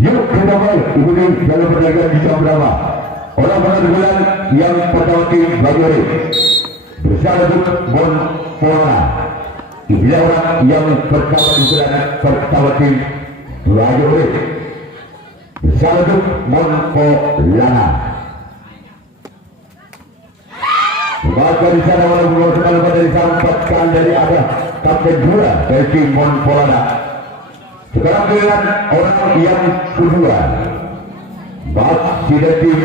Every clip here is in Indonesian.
Yuk kita mulai ikuti jalur perdagangan di jam berapa. Orang-orang bulan yang pertama tim Bajori bersama dengan Mon Polana. Inilah orang yang pertama di bulan pertama tim Bajori bersama dengan Mon Polana. Maka di sana orang berusaha dari sampaikan dari ada kapten dua dari tim Mon Polana. Sekarang giliran orang yang kedua, masih tim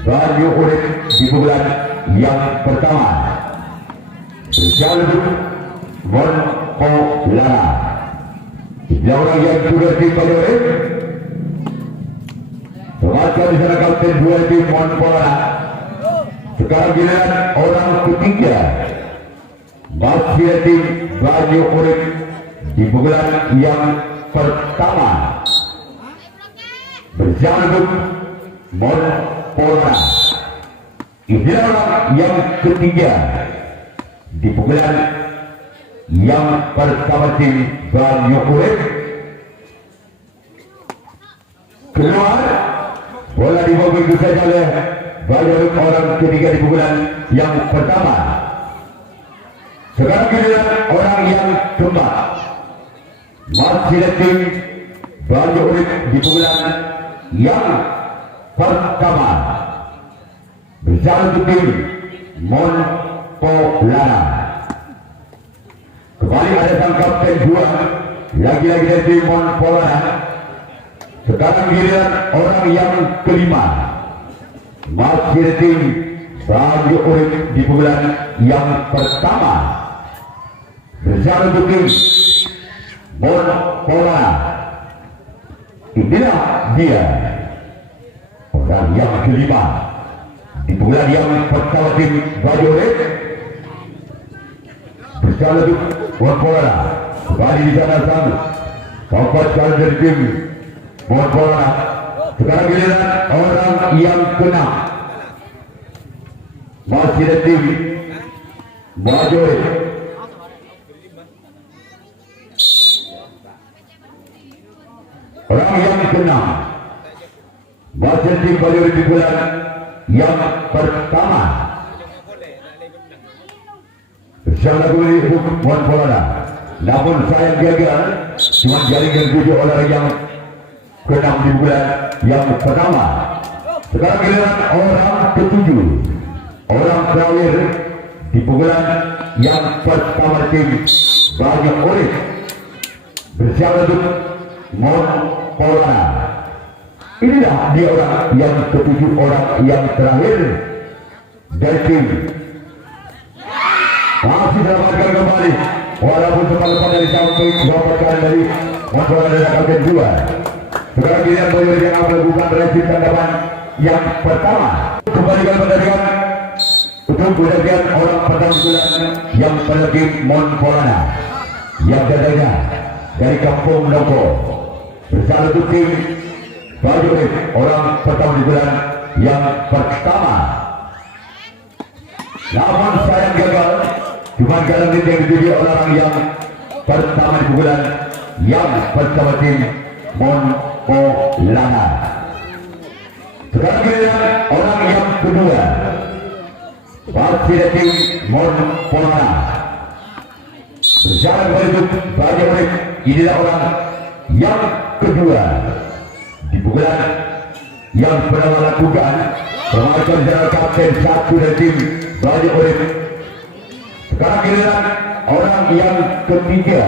Banyu Urip di bulan yang pertama berjalur Mon Polana. Inilah orang yang kedua tim Banyu Urip. Maka di sana kapten dua tim Mon Polana. Sekarang giliran orang ketiga, masih tim Banyu Urip di bulan yang pertama berjalur Mon Polana. Inilah orang yang ketiga di bulan yang pertama tim Banyu Urip. Keluar bola dibawa begitu saja oleh Banyu Urip, orang ketiga di bulan yang pertama. Sekarang giliran orang yang keempat, masih tim Banyu Urip di bulan yang pertama berjalan tim Mon Polana. Kembali ada sang kapten dua lagi-lagi dari tim Mon Polana. Sekarang giliran orang yang kelima, masih tim Banyu Urip di bulan yang pertama berjalan tim Mon Polana. Inilah dia orang yang kelima di bulan yang pertama tim Banyu Urip berjalan tim Mon Polana. Kembali di sana sang kapten dari tim Mon Polana. Sekarang giliran orang yang keenam, masih tim Banyu Urip. Orang yang keenam, masih tim Banyu Urip di bulan yang pertama bersama dengan Mon Polana. Namun sayang gagal, cuma jaringan tujuh orang yang keenam di bulan yang pertama. Sekarang giliran orang ketujuh, orang terakhir di bulan yang pertama tim Banyu Urip bersama dengan Mon Polana. Inilah dia orang yang ketujuh, orang yang terakhir dari tim. Masih dapatkan kembali, walaupun sempat lepas dari samping dapatkan dari Mon Polana dan kapten dua. Sekarang giliran Banyu Urip yang akan melakukan resip tanggapan yang pertama. Kembali ke pertandingan untuk pertandingan orang pertama bulan yang pada tim Mon Polana yang dadanya dari kampung Loko bersama tim Banyu Urip, orang pertama di bulan yang pertama. Namun sayang gagal, cuma gagal yang dituju orang yang pertama di bulan yang pertama tim Mon Polana. Sekarang giliran orang yang kedua, masih tim Mon Polana berjalan menuju Banyu Urip. Inilah orang yang kedua di bulan yang pernah melakukan pemanasan jalan kapten satu dari tim Banyu Urip. Sekarang giliran orang yang ketiga,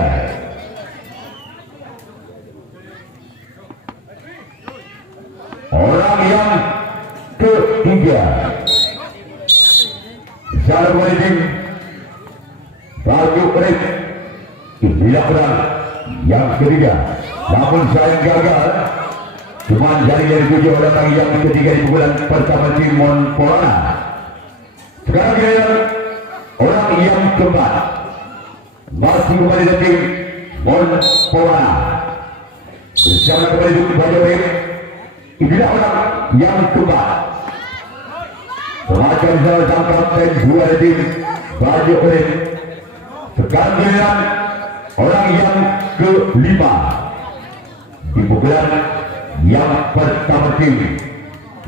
orang yang ketiga jalan menuju tim Banyu Urip. Inilah orang yang ketiga, namun sayang gagal, cuma dari tujuh orang yang ketiga di bulan pertama tim Mon Polana. Sekarang giliran orang yang keempat, masih kembali dari tim Mon Polana bersama kembali tim Banyu Urip. Inilah orang yang keempat, semacam salah sang kapten dua dari tim Banyu Urip. Sekarang giliran orang yang kelima di bulan yang pertama tim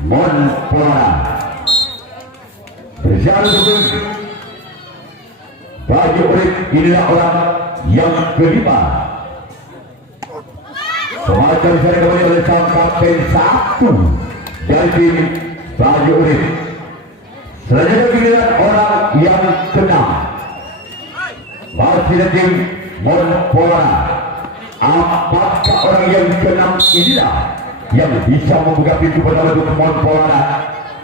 Monpora berjalan terus. Baju urip inilah orang yang kelima. Semacam saya kembali oleh sang kapten satu dari tim baju urip. Selanjutnya giliran orang yang keenam. Masih tim Monpora. Apakah orang yang keenam inilah yang bisa membuka pintu pertama untuk Monpora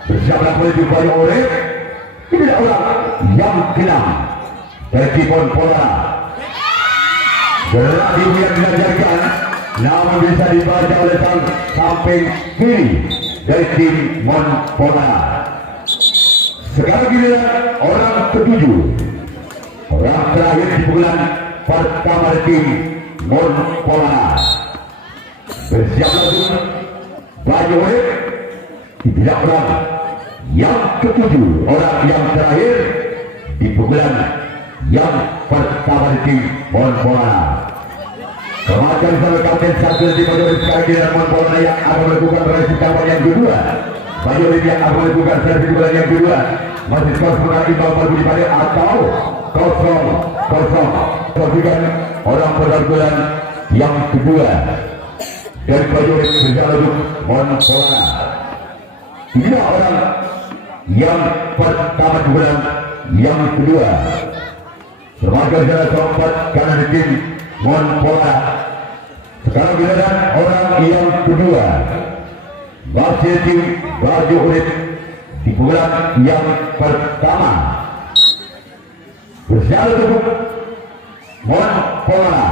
bersama dengan baju urip? Inilah orang yang keenam dari tim Monpora. Berarti yang diajarkan namun bisa dibaca oleh sang samping kiri dari tim Monpora. Sekarang giliran orang ketujuh. Orang terakhir di bulan pertama dari tim Monpora. Bersiap langsung baju urip. Tidak orang yang ketujuh. Orang yang terakhir di bulan yang pertama di tim Monpora. Kemarin sama kapten satu di baju urip sekarang giliran Monpora yang akan melakukan resi kawan yang kedua. Baju urip yang akan melakukan servis bulan yang kedua. Masih skor sementara imbang baru dipakai atau kosong. Pastikan orang pergaulan yang kedua dan baju urip berjalan untuk Monpora. Inilah orang yang pertama di bulan yang kedua. Sebagai jalan keempat karena di tim Monpora. Sekarang giliran orang yang kedua. Masih tim baju urip di bulan yang pertama. Berjalan untuk Monpora.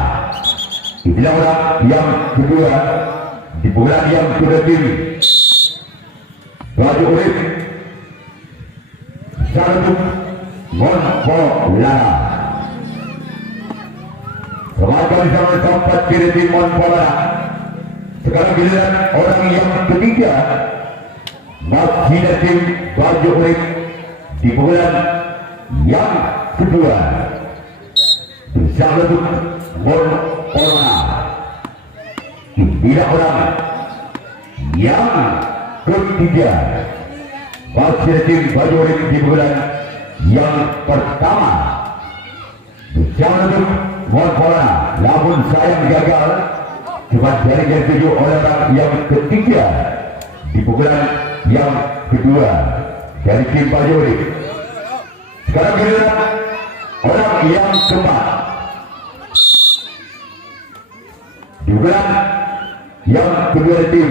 Inilah orang yang kedua di bulan yang kedua tim baju urip. Berjalan untuk Monpora. Sebagai jalan keempat kiri tim Monpora. Sekarang giliran orang yang ketiga. Masih tim baju urip di bulan yang kedua. Bersama untuk Monpora. Inilah orang yang ketiga. Masih tim baju urip di bulan yang pertama. Bersama untuk Monpora. Namun sayang gagal. Cuma dari yang tujuh oleh orang yang ketiga di pukulan yang kedua dari tim baju urip. Sekarang giliran orang yang keempat di bulan yang kedua tim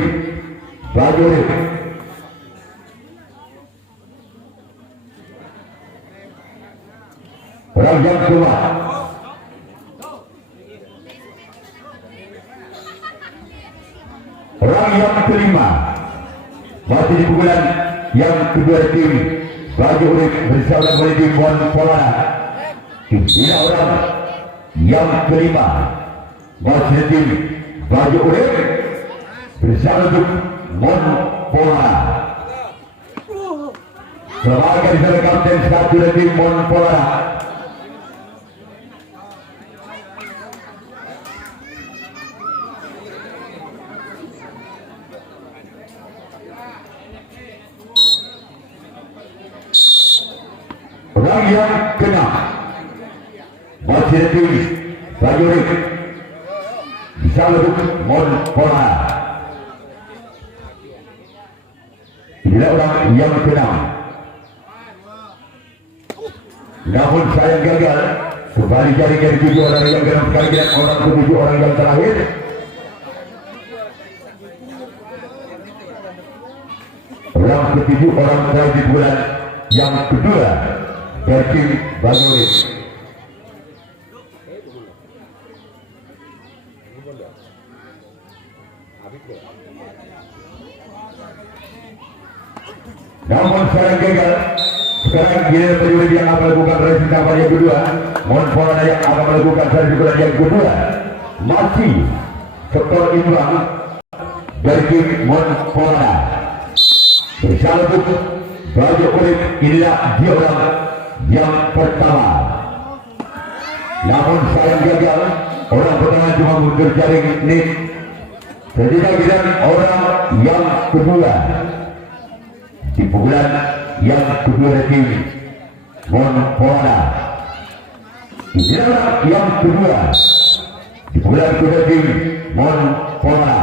baju urip. Orang yang keempat orang yang kelima masih di pukulan yang kedua tim baju urip bersama dengan tim Monpora. Inilah orang yang kelima masih tim baju urip bersama dengan Monpora. Sebagai salah kapten satu dari tim Monpora. Orang yang keenam masih tim baju urip bisa untuk Monpora. Inilah orang yang keenam. Namun sayang gagal. Kembali jaringan tujuh orang yang keenam sekali dan orang ketujuh orang yang terakhir. Orang ketujuh orang terakhir di bulan yang kedua dari tim baju urip. Namun sekarang gagal. Sekarang giliran baju urip yang akan melakukan resi kawan yang kedua. Monpora yang akan melakukan servis bulan yang kedua. Masih skor imbang dari tim Monpora. Bersama untuk baju urip. Inilah dia orang yang pertama. Namun sayang gagal. Orang pertama cuma mundur jaring nih. Selanjutnya giliran orang yang kedua di pukulan yang kedua dari tim Monpolana. Giliran orang yang kedua di pukulan kedua tim Monpolana.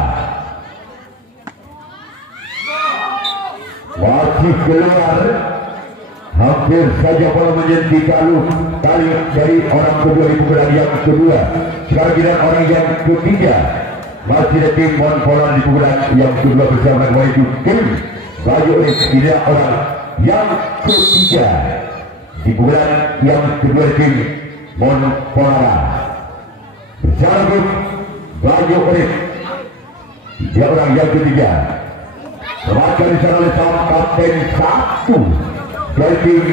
Masih keluar, hampir saja bola menyentuh tali dari orang kedua di pukulan yang kedua. Sekarang giliran orang yang ketiga, masih ada tim Monpolana di pukulan yang kedua bersama dengan itu tim baju orange. Giliran orang yang ketiga di pukulan yang kedua tim Monpolana bersama dengan baju orange. Dia orang yang ketiga. Termakan di sana oleh sang kapten satu dari tim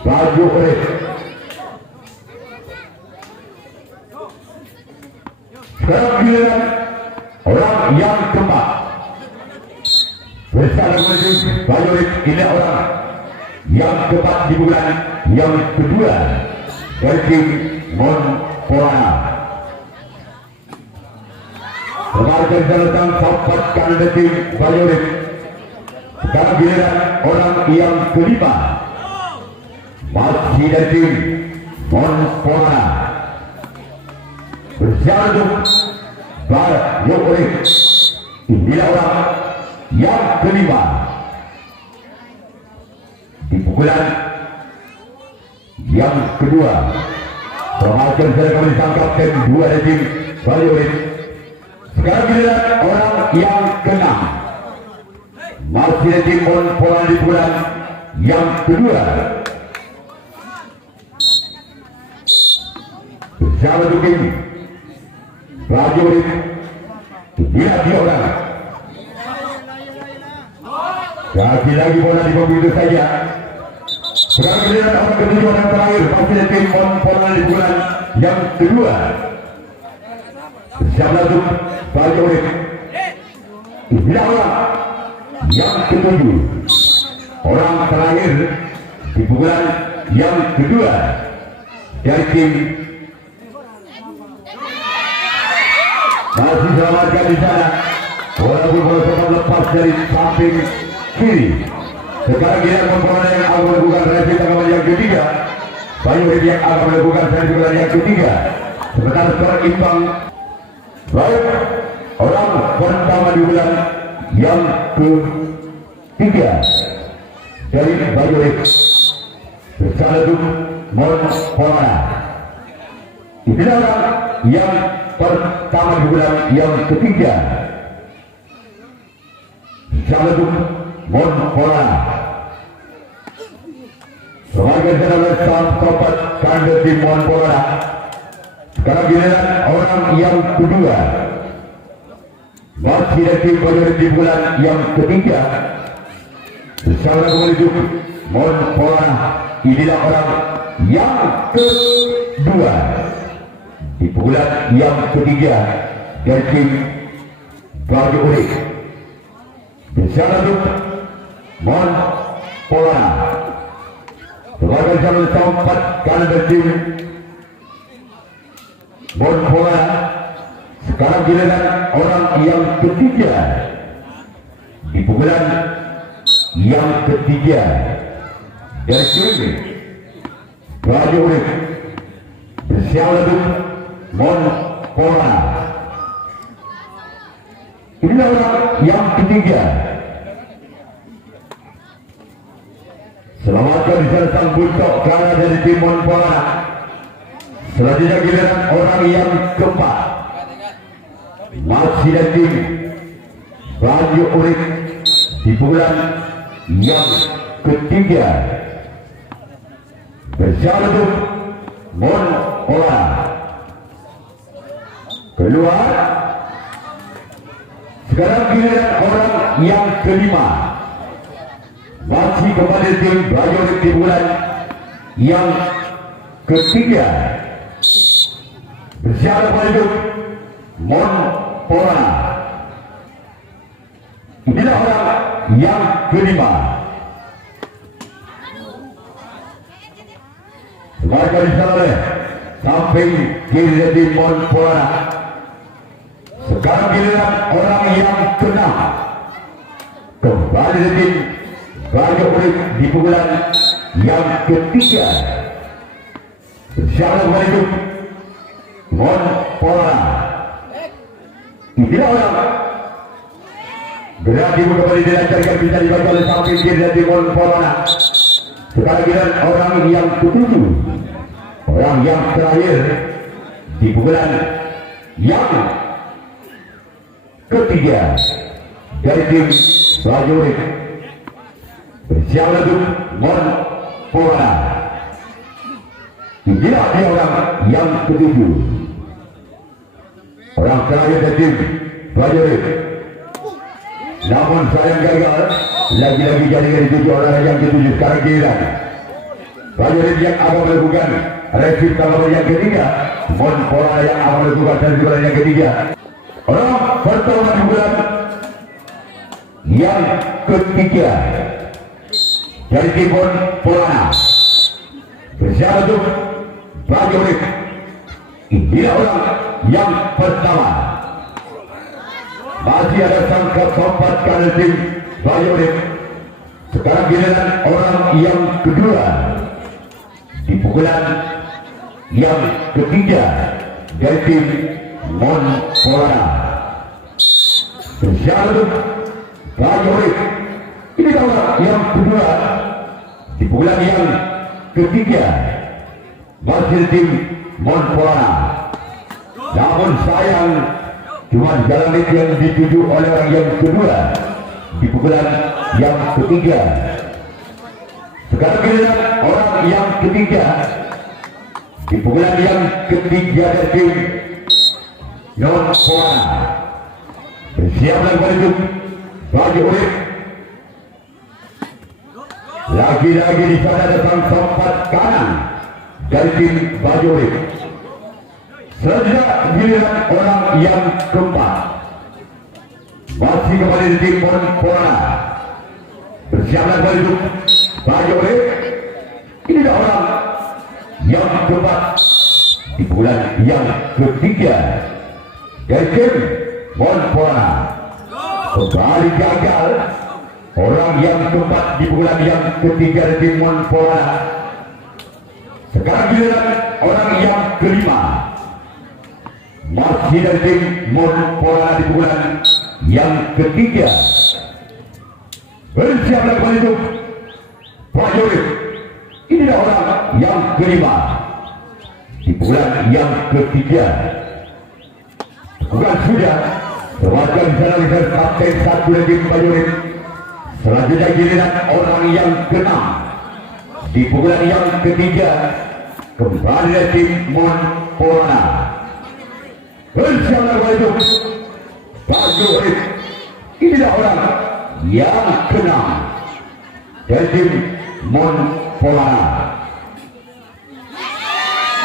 baju orange. Sekarang giliran orang yang keempat bersama dengan baju orange. Ini orang yang keempat di bulan yang kedua dari tim Monpolana. Termakan di sana sang kapten dari tim baju orange. Sekarang giliran orang yang kelima, masih dari tim Monpolana bersama dengan baju orange. Inilah orang yang kelima di pukulan yang kedua. Termakan saya kami sang kapten dua dari tim baju orange. Sekarang giliran orang yang keenam, masih ada tim Monpolana di bulan yang kedua bersama dengan baju orange. Lihat dia orang kasih lagi bola di bawah itu saja. Sekarang giliran orang ketujuh, orang terakhir, masih ada tim Monpolana di bulan yang kedua bersama dengan baju orange. Lihat orang yang ketujuh, orang terakhir di pukulan yang kedua dari tim. Masih selamatkan di sana. Bola sempat lepas dari samping kiri. Sekarang dia Monpolana yang akan melakukan revisi tanggapan yang ketiga. Banyak yang akan melakukan revisi yang ketiga. Sebentar terimbang. Baik, orang pertama di bulan yang ketiga dari baju orange bersama dengan Monpolana. Inilah orang yang pertama di bulan yang ketiga bersama dengan Monpolana. Sebagai saudara sang sobat kandang tim Monpolana. Sekarang giliran orang yang kedua, masih dari tim baju orange di bulan yang ketiga bersama dengan Monpolana. Inilah orang yang kedua di bulan yang ketiga dari tim baju orange bersama dengan Monpolana. Sebagai calon tempat kandang tim Monpolana. Sekarang giliran orang yang ketiga di pukulan yang ketiga dari tim baju orange bersama dengan Monpolana. Inilah orang yang ketiga. Selamatkan di sana sang buntok kalah dari tim Monpolana. Selanjutnya giliran orang yang keempat, masih dari tim baju orange di bulan yang ketiga bersama dengan Monpolana. Keluar. Sekarang giliran orang yang kelima, masih kembali tim baju orange di bulan yang ketiga bersama dengan Monpolana. Inilah orang yang kelima. Sebagai disana sampai kiri di Monpolana. Sekarang giliran orang yang ke-6 kembali tim Bajo Urip di pukulan yang ketiga. Assalamualaikum Mon Polana. Tidak orang berarti kembali dilancarkan, bisa dibaca oleh sang pinggir dari Mon Polana. Sekarang giliran orang yang ketujuh, orang yang terakhir di pukulan yang ketiga dari tim Bajo Urip. Bersiap untuk Mon Polana. Inilah dia orang yang ketujuh, orang terakhir dari tim Bajo Urip. Namun sayang gagal, lagi-lagi jaringan dituju orang yang ketujuh. Sekarang giliran Bajo Urip yang akan melakukan resit nomor yang ketiga, Mon Polana yang akan melakukan resit yang ketiga. Orang pertama di bulan yang ketiga dari tim Mon Polana. Bersiap untuk Bajo Urip. Inilah orang yang pertama. Masih ada sang keempat kanan tim Bajo Urip. Sekarang giliran orang yang kedua di pukulan yang ketiga dari tim Mon Polana. Bersiap untuk Bajo Urip. Ini orang yang kedua di pukulan yang ketiga masih tim Mon Polana. Namun sayang cuma jalan itu yang dituju oleh orang yang kedua di pukulan yang ketiga. Sekarang giliran orang yang ketiga di pukulan yang ketiga dari tim Mon Polana. Bersiap lagi menuju Bajo Urip. Lagi-lagi di sana datang tempat kanan dari tim Bajo Urip. Selanjutnya giliran orang yang keempat masih kembali di tim Mon Polana. Bersiaplah menuju Bajo Urip. Inilah orang yang keempat di bulan yang ketiga dari tim Mon Polana. Kembali gagal orang yang keempat di bulan yang ketiga dari tim Mon Polana. Sekarang giliran orang yang kelima masih dari tim Mon Polana di bulan yang ketiga. Bersiaplah menuju Bajo Urip. Inilah orang yang kelima di bulan yang ketiga. Bukan sudah sewajar sana bisa kapten satu dari tim Bajo Urip. Selanjutnya giliran orang yang keenam di pukulan yang ketiga kembali dari tim Mon Polana. Bersiaplah menuju Bajo Urip. Inilah orang yang keenam dari tim Mon Polana.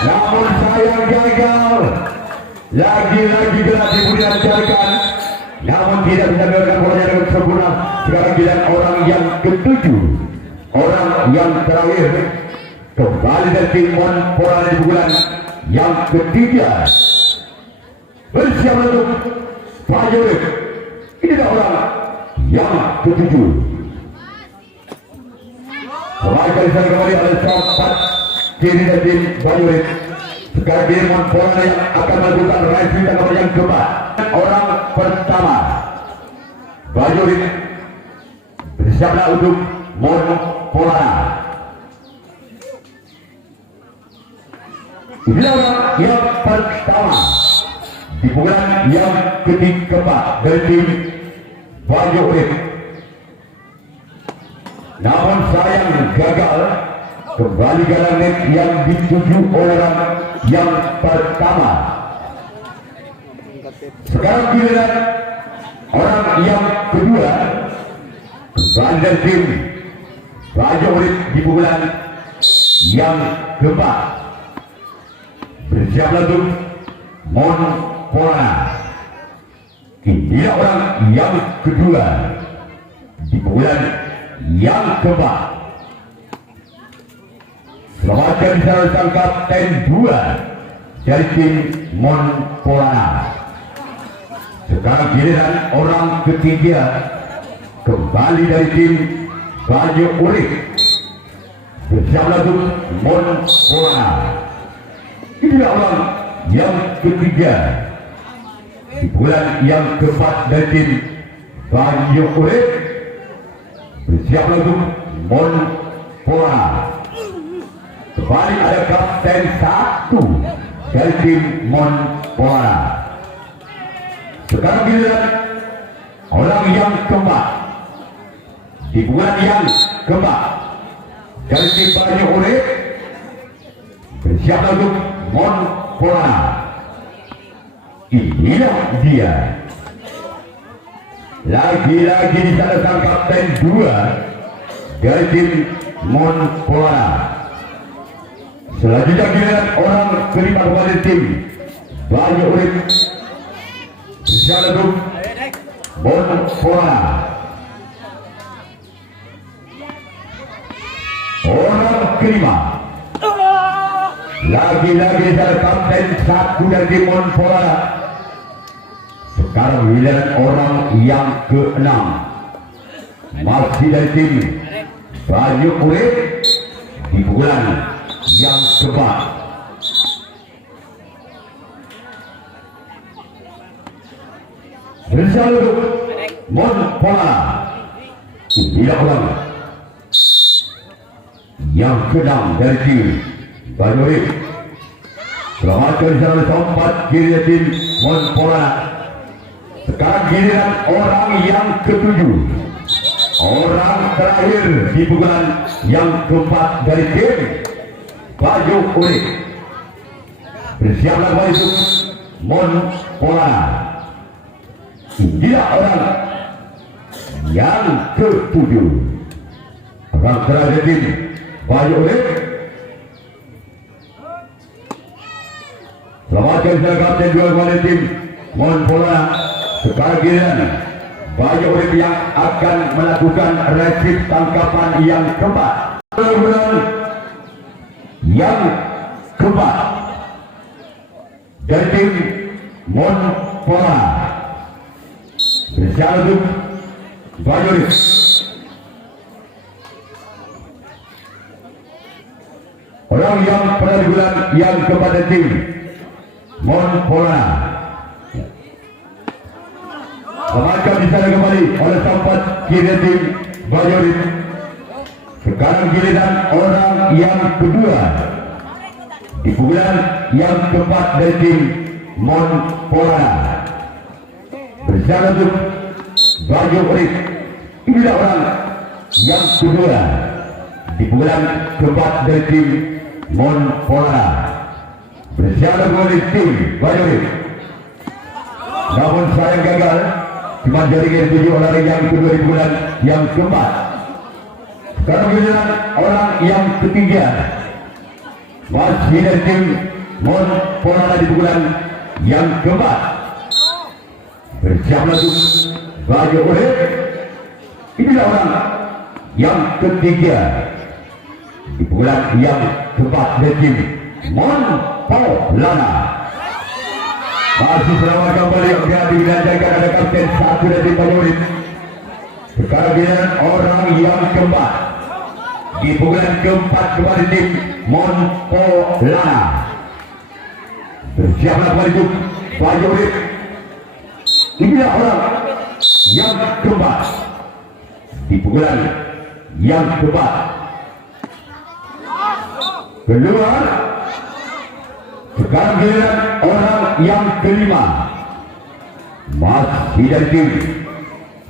Namun sayang gagal. Lagi-lagi berarti dilancarkan, namun tidak bisa melakukan bolanya dengan sempurna. Sekarang giliran orang yang ketujuh, orang yang terakhir kembali dari tim Mon Polana di bulan yang ketiga. Bersiap untuk Bajo Urip. Inilah orang yang ketujuh. Kembali dari sana kembali oleh tempat kiri dari tim Bajo Urip. Sekarang tim Mon Polana yang akan melakukan raisi nomor yang keempat. Orang pertama Bajo Urip. Bersiaplah untuk Mon Polana. Inilah orang yang pertama di pukulan yang ketiga dari tim Bajo Urip. Namun sayang gagal. Kembali galang net yang dituju oleh orang yang pertama. Sekarang giliran orang yang kedua kembali dari tim Bajo Urip di pukulan yang keempat. Bersiaplah untuk Mon Polana. Inilah orang yang kedua di pukulan yang keempat. Selamatkan bisa sang kapten 2 dari tim Mon Polana. Sekarang giliran orang ketiga kembali dari tim Banyu Urip bersiap langsung Monpora. Inilah orang yang ketiga di bulan yang keempat dari tim Banyu Urip bersiap langsung Monpora. Kembali ada kapten satu dari tim Monpora. Sekarang giliran orang yang keempat di bulan yang keempat dari tim Banyu Urip bersiap untuk Monpora. Inilah dia. Lagi-lagi di sana sang kapten dua dari tim Monpora. Selanjutnya giliran orang kelima dari tim Banyu Urip bersiap untuk Monpora. Orang kelima lagi-lagi dari kapten satu dari tim Monpora. Sekarang giliran orang yang keenam masih dari tim Banyu Urip di bulan yang keempat. Bersama Monpora. Inilah orang yang keenam dari tim Banyu Urip. Selamatkan jalan tempat kiri tim Monpora. Sekarang giliran orang yang ketujuh, orang terakhir di bulan yang keempat dari tim Banyu Urip. Bersiaplah balik Monpora. Inilah orang yang ketujuh, orang terakhir tim Banyu Urip. Selamatkan jalan kapten dua kali tim Monpora. Sekarang giliran Banyu Urip yang akan melakukan resip tangkapan yang keempat. Bulan yang keempat dari tim Monpora. Bersiap untuk Banyu Urip. Orang yang pada bulan yang keempat dari tim Monpora. Selamatkan di sana kembali oleh tempat kiri tim Banyu Urip. Sekarang giliran orang yang kedua di bulan yang keempat dari tim Monpora. Bersiap untuk Banyu Urip. Inilah orang yang kedua di bulan keempat dari tim Monpora. Bersiap untuk tim Banyu Urip. Namun sayang gagal. Cuma jaringan tujuh oleh yang kedua di bulan yang keempat. Sekarang giliran orang yang ketiga masih dari tim Monpora di bulan yang keempat. Bersiap untuk Banyu Urip. Inilah orang yang ketiga di bulan yang keempat dari tim Monpora. Masih selamat kembali yang dilanjutkan ada kapten satu dari Banyu Urip. Sekarang giliran orang yang keempat di bulan keempat kembali tim Monpora. Bersiaplah balik Banyu Urip. Inilah orang yang keempat di bulan yang keempat. Keluar. Sekarang giliran orang yang kelima masih dari tim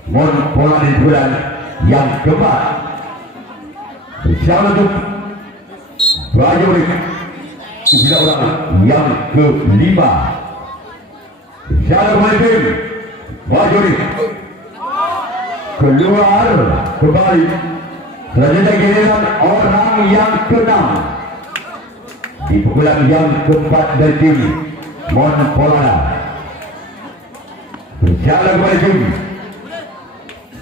Monpora di bulan yang keempat. Bersama untuk Banyu Urip. Inilah orang yang kelima. Bersama kembali tim Banyu Urip. Keluar kembali. Selanjutnya giliran orang yang keenam di pukulan yang keempat dari tim Monpora. Berjalan kembali tim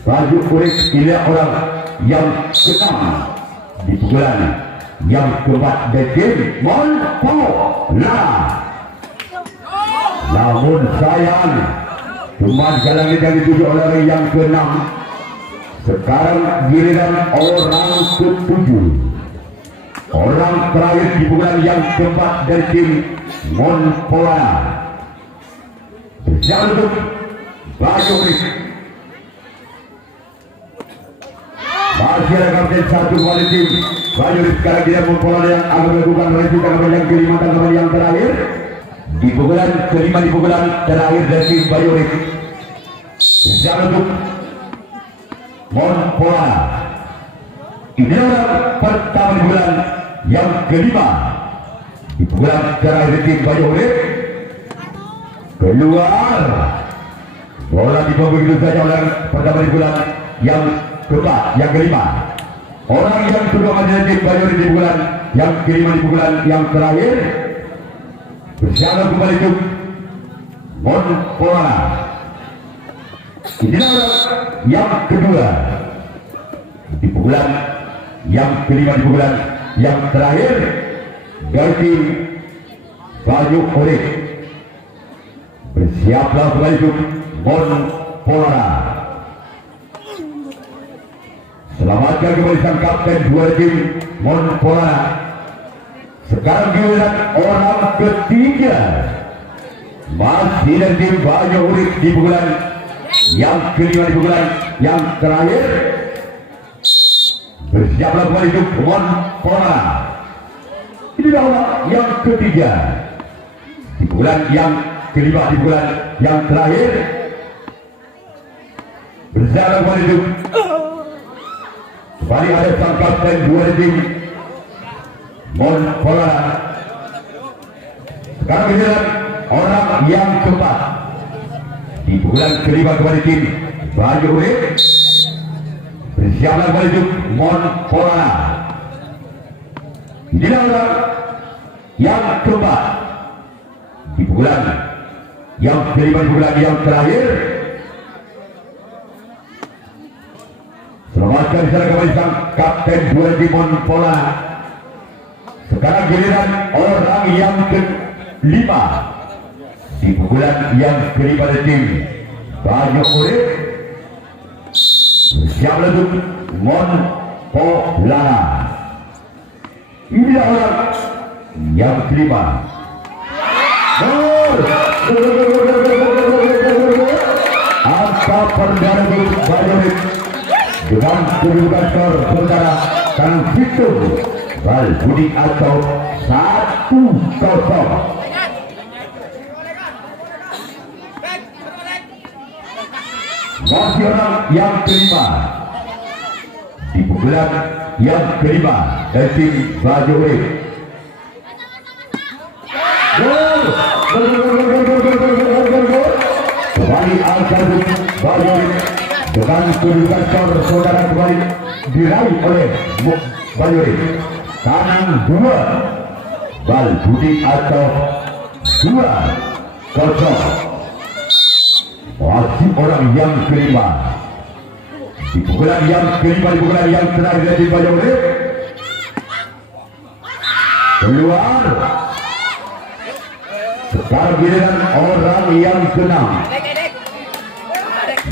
Banyu Urip. Inilah orang yang keenam di pukulan yang keempat dari tim Monpora. Namun sayang Cuma jalan yang dituju oleh yang ke-6. Sekarang giliran orang ke-7. Orang terakhir di bulan yang keempat dari tim Monpolana. Bersiap untuk Bayorik. Masih ada kapten satu kali tim Bayorik. Sekarang dia Monpolana yang akan melakukan review tanggapan yang kelima, tanggapan yang terakhir di pukulan kelima, di pukulan terakhir dari tim Bayorik. Bersiap untuk Monpolana. Ini orang pertama di bulan yang kelima di bulan terakhir tim Bayorik. Keluar bola di bawah begitu saja oleh pertama di bulan yang keempat, yang kelima. Orang yang kedua masih tim Bayorik di bulan yang kelima di bulan yang terakhir. Bersiap kembali itu Monpolana. Inilah orang yang kedua di bulan yang kelima, di bulan yang terakhir dari tim Bayorik. Bersiaplah kembali itu Monpolana. Selamatkan kembali sang kapten dua tim Monpolana. Sekarang giliran orang ketiga masih dari tim Bayorik di bulan yang kelima, di bulan yang terakhir. Bersiaplah kembali itu Monpolana. Ini adalah yang ketiga di bulan yang kelima, di bulan yang terakhir. Bersiaplah kembali itu. Kembali ada sang kapten dua tim Monpolana. Sekarang giliran orang yang keempat di bulan kelima kembali tim Bayorik. Bersiaplah kembali itu Monpolana. Inilah orang yang keempat di bulan yang kelima, di bulan yang terakhir. Selamatkan secara kembali sang kapten dua tim Monpolana. Sekarang giliran orang yang kelima di bulan yang kelima dari tim Bayorik. Bersiaplah untuk Monpolana. Inilah orang yang kelima. Angka perdana untuk Bayorik dengan kedudukan skor saudara Kang Vito Balbudi atau 1-0. Masih orang yang kelima di pukulan yang kelima dari tim Bayorik. Kembali angka Bayorik dengan kedudukan skor saudara kembali diraih oleh Bayorik. Kanan 2 Balbudi atau 2-0. Masih orang yang kelima di pukulan yang kelima, di pukulan yang terakhir dari Bayorik. Keluar. Sekarang giliran orang yang ke-6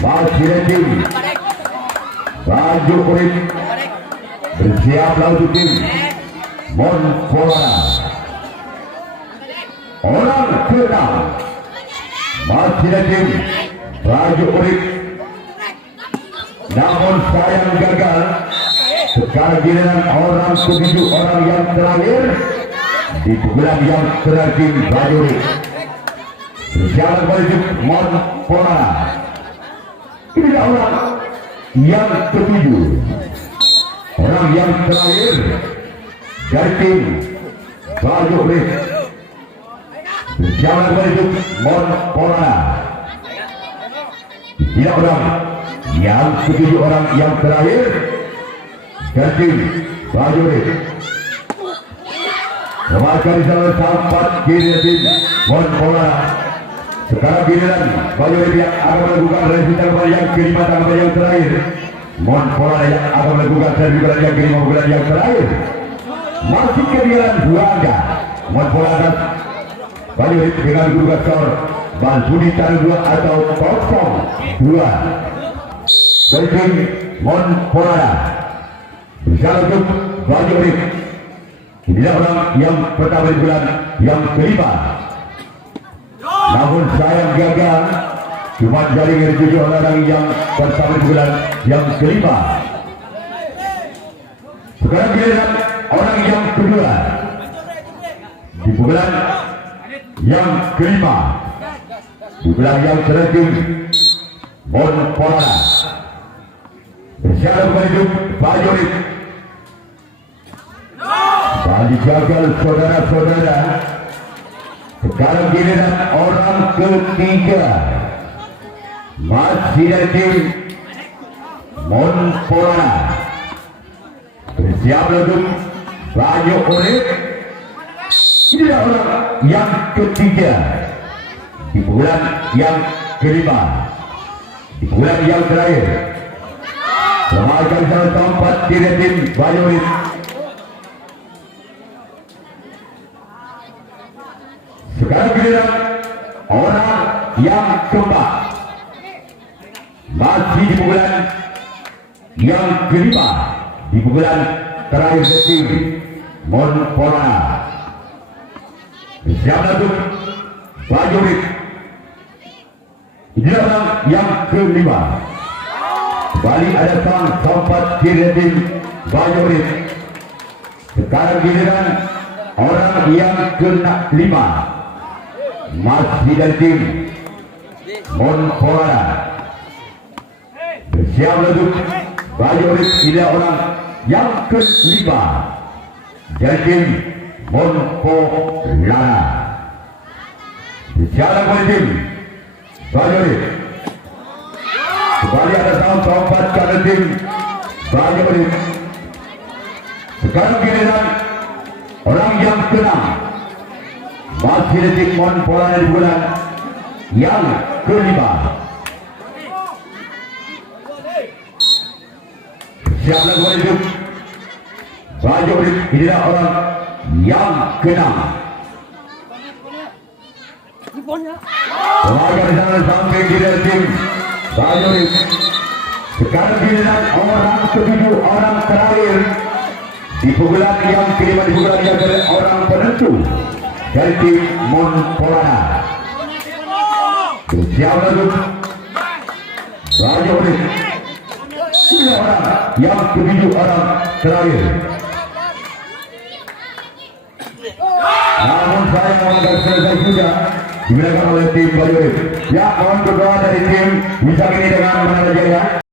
masih tim Bayorik. Bersiaplah untuk tim Monpolana. Orang ke-6 masih tim Bayorik. Namun sayang gagal. Sekarang giliran orang ke-7, orang yang terakhir di pukulan yang terakhir tim Bayorik. Berjalan balik Monpolana. Ini orang yang ke-7, orang yang terakhir dari tim Bayorik. Berjalan balik Monpolana. Tidak orang yang ke-7, orang yang terakhir dari tim Bayorik. Kemarin salah sampat kiri tim Monpolana. Sekarang giliran Bayorik yang akan melakukan revisi tanggapan yang kelima, tanggapan yang terakhir. Monpolana yang akan melakukan revisi yang kelima, bulan yang terakhir. Masih ketinggalan 2 angka. Monpolana Bayorik dengan kedudukan skor Mansuri Taruh 2 atau kosong 2 dari tim Monpolana bersama untuk Bajorik. Inilah orang yang pertama di bulan yang kelima, namun sayang gagal. Cuma jaring yang dituju oleh orang yang pertama di bulan yang kelima. Sekarang giliran orang yang kedua di bulan yang kelima, di bulan yang terakhir Monpolana bersama menuju Bajorik. Dan gagal saudara-saudara. Sekarang giliran orang ketiga masih dari tim Monpolana bersiap untuk Bajorik. Inilah orang yang ketiga di bulan yang kelima, di bulan yang terakhir. Selamatkan salah tempat di tim Bajorik. Sekarang giliran orang yang keempat masih di bulan yang kelima, di bulan terakhir tim Monpolana bersiap untuk Bajorik. Inilah orang yang kelima. Kembali ada sang tempat di tim Bajorik. Sekarang giliran orang yang kelima masih dari tim Monpolana bersiap untuk Bajorik. Inilah orang yang kelima dari tim Monpolana bersiap untuk tim Bajorik. Kembali ada sang tempat dari tim Bajorik. Sekarang giliran orang yang keenam masih di tim Monpolana di bulan yang kelima. Siap lakukan itu Bajorik. Inilah orang yang keenam. Keluarga di sana sampai di tim Bajorik. Sekarang giliran orang ketujuh, orang terakhir di pukulan yang kelima, di pukulan yang terakhir, orang penentu dari tim Monpolana. Siap lalu Bajorik. Tiga orang yang ketujuh, orang terakhir. Namun saya menganggap selesai sudah digunakan oleh tim Bajorik. Ya, kawan kedua dari tim bisa ini dengan